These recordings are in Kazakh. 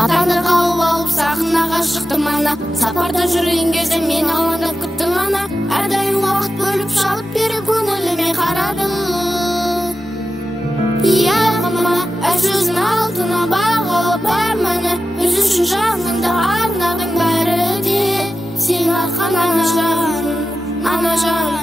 батанды қауып алып сахнаға шықтым ана. Сапарда жүрген кезде мен алаңдап күттім ана. Әрдайым уақыт бөліп шалып беріп көңіліме қарадым. Яғыма әр сөзін алтына бағалап бар мәні. Біз үшін жаныңды арнадың бәрі де. Сен арқан ана жан, ана жан.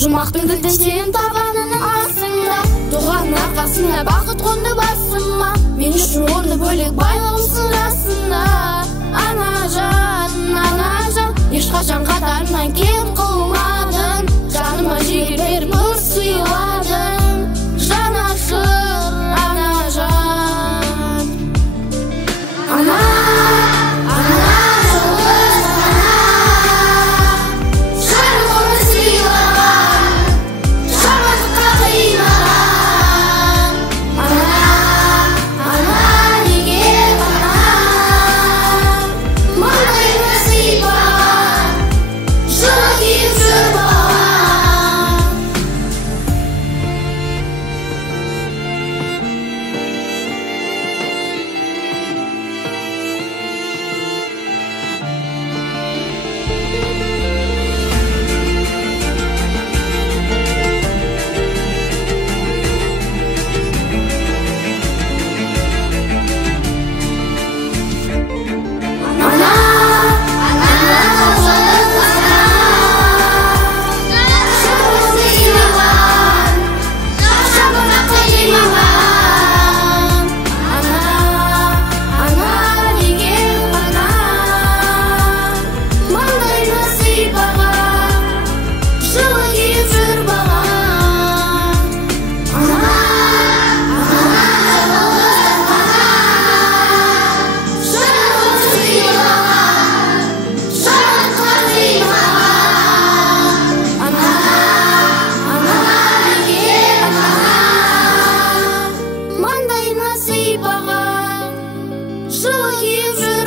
Жұмақтың кілті сен табанының астында, туған арқасында бақыт қонды басыма. Мен үшін орны бөлек байлығымсың расында. Ана жан, ешқашан қатарынан кем қылмадың. Жаныма жігер беріп нұр сыйладың. Жанашыр ана жан. Ана Жылы киіп жүр